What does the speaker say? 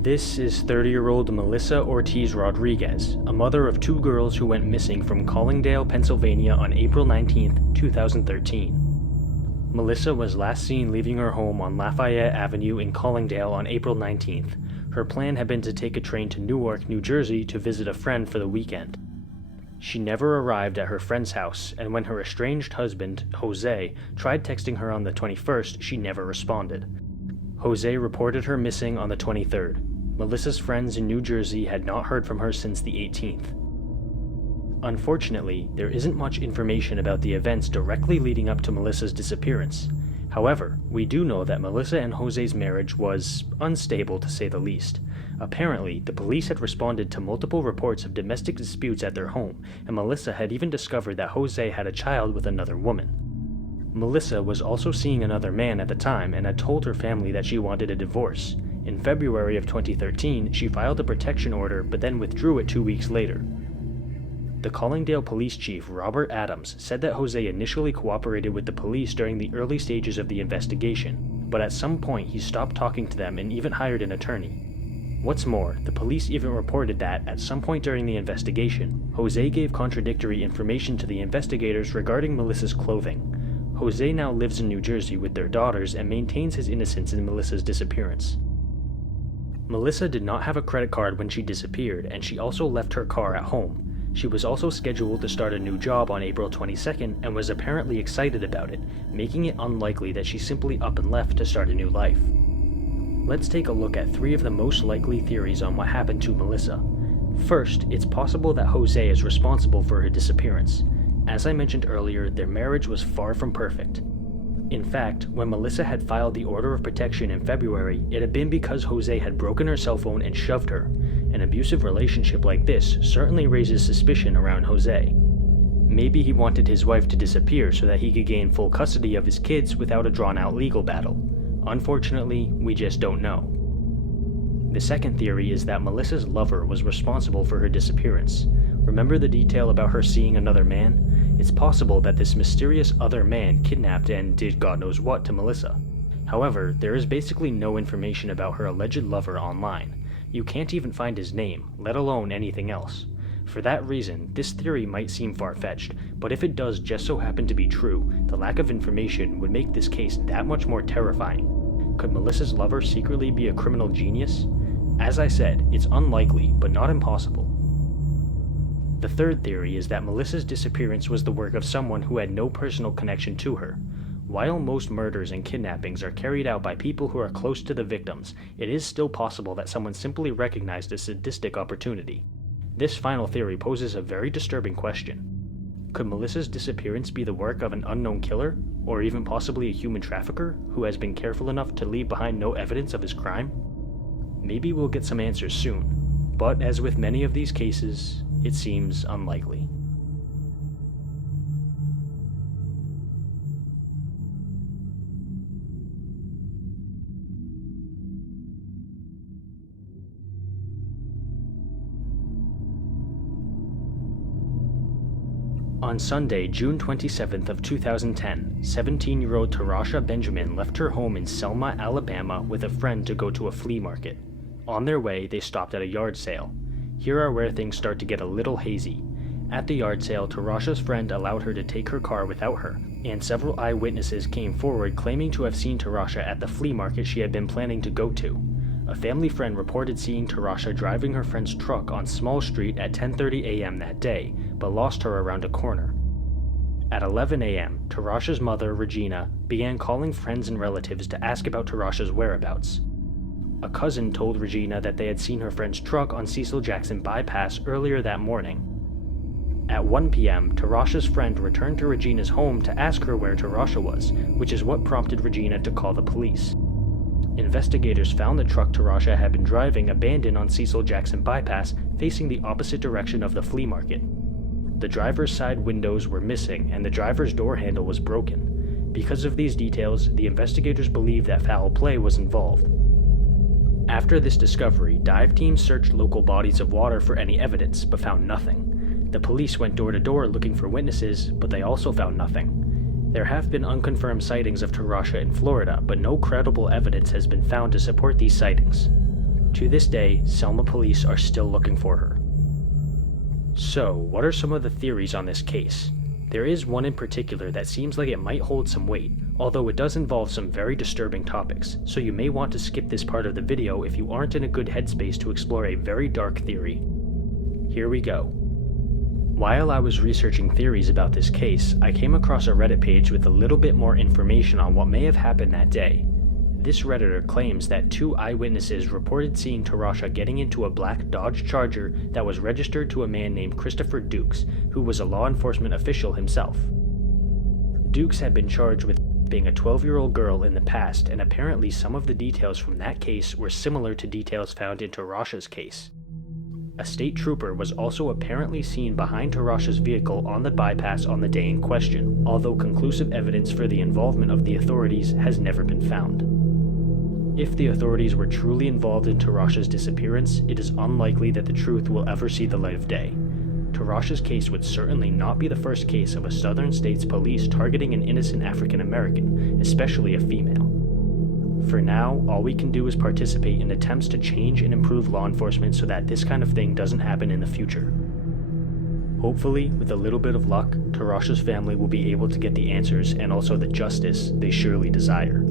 This is 30-year-old Melissa Ortiz Rodriguez, a mother of two girls who went missing from Collingdale, Pennsylvania on April 19, 2013. Melissa was last seen leaving her home on Lafayette Avenue in Collingdale on April 19th. Her plan had been to take a train to Newark, New Jersey to visit a friend for the weekend. She never arrived at her friend's house, and when her estranged husband, Jose, tried texting her on the 21st, she never responded. Jose reported her missing on the 23rd. Melissa's friends in New Jersey had not heard from her since the 18th. Unfortunately, there isn't much information about the events directly leading up to Melissa's disappearance. However, we do know that Melissa and Jose's marriage was unstable to say the least. Apparently, the police had responded to multiple reports of domestic disputes at their home, and Melissa had even discovered that Jose had a child with another woman. Melissa was also seeing another man at the time and had told her family that she wanted a divorce. In February of 2013, she filed a protection order but then withdrew it 2 weeks later. The Collingdale police chief, Robert Adams, said that Jose initially cooperated with the police during the early stages of the investigation, but at some point he stopped talking to them and even hired an attorney. What's more, the police even reported that, at some point during the investigation, Jose gave contradictory information to the investigators regarding Melissa's clothing. Jose now lives in New Jersey with their daughters and maintains his innocence in Melissa's disappearance. Melissa did not have a credit card when she disappeared, and she also left her car at home. She was also scheduled to start a new job on April 22nd and was apparently excited about it, making it unlikely that she simply up and left to start a new life. Let's take a look at 3 of the most likely theories on what happened to Melissa. First, it's possible that Jose is responsible for her disappearance. As I mentioned earlier, their marriage was far from perfect. In fact, when Melissa had filed the order of protection in February, it had been because Jose had broken her cell phone and shoved her. An abusive relationship like this certainly raises suspicion around Jose. Maybe he wanted his wife to disappear so that he could gain full custody of his kids without a drawn-out legal battle. Unfortunately, we just don't know. The second theory is that Melissa's lover was responsible for her disappearance. Remember the detail about her seeing another man? It's possible that this mysterious other man kidnapped and did God knows what to Melissa. However, there is basically no information about her alleged lover online. You can't even find his name, let alone anything else. For that reason, this theory might seem far-fetched, but if it does just so happen to be true, the lack of information would make this case that much more terrifying. Could Melissa's lover secretly be a criminal genius? As I said, it's unlikely, but not impossible. The third theory is that Melissa's disappearance was the work of someone who had no personal connection to her. While most murders and kidnappings are carried out by people who are close to the victims, it is still possible that someone simply recognized a sadistic opportunity. This final theory poses a very disturbing question. Could Melissa's disappearance be the work of an unknown killer, or even possibly a human trafficker who has been careful enough to leave behind no evidence of his crime? Maybe we'll get some answers soon, but as with many of these cases, it seems unlikely. On Sunday, June 27th of 2010, 17-year-old Tarasha Benjamin left her home in Selma, Alabama with a friend to go to a flea market. On their way, they stopped at a yard sale. Here are where things start to get a little hazy. At the yard sale, Tarasha's friend allowed her to take her car without her, and several eyewitnesses came forward claiming to have seen Tarasha at the flea market she had been planning to go to. A family friend reported seeing Tarasha driving her friend's truck on Small Street at 10:30 a.m. that day, but lost her around a corner. At 11 a.m., Tarasha's mother, Regina, began calling friends and relatives to ask about Tarasha's whereabouts. A cousin told Regina that they had seen her friend's truck on Cecil Jackson Bypass earlier that morning. At 1 p.m., Tarasha's friend returned to Regina's home to ask her where Tarasha was, which is what prompted Regina to call the police. Investigators found the truck Tarasha had been driving abandoned on Cecil Jackson Bypass, facing the opposite direction of the flea market. The driver's side windows were missing and the driver's door handle was broken. Because of these details, the investigators believed that foul play was involved. After this discovery, dive teams searched local bodies of water for any evidence, but found nothing. The police went door to door looking for witnesses, but they also found nothing. There have been unconfirmed sightings of Tarasha in Florida, but no credible evidence has been found to support these sightings. To this day, Selma police are still looking for her. So, what are some of the theories on this case? There is one in particular that seems like it might hold some weight, although it does involve some very disturbing topics, so you may want to skip this part of the video if you aren't in a good headspace to explore a very dark theory. Here we go. While I was researching theories about this case, I came across a Reddit page with a little bit more information on what may have happened that day. This Redditor claims that 2 eyewitnesses reported seeing Tarasha getting into a black Dodge Charger that was registered to a man named Christopher Dukes, who was a law enforcement official himself. Dukes had been charged with being a 12-year-old girl in the past, and apparently some of the details from that case were similar to details found in Tarasha's case. A state trooper was also apparently seen behind Tarasha's vehicle on the bypass on the day in question, although conclusive evidence for the involvement of the authorities has never been found. If the authorities were truly involved in Tarasha's disappearance, it is unlikely that the truth will ever see the light of day. Tarasha's case would certainly not be the first case of a southern state's police targeting an innocent African American, especially a female. For now, all we can do is participate in attempts to change and improve law enforcement so that this kind of thing doesn't happen in the future. Hopefully, with a little bit of luck, Tarasha's family will be able to get the answers and also the justice they surely desire.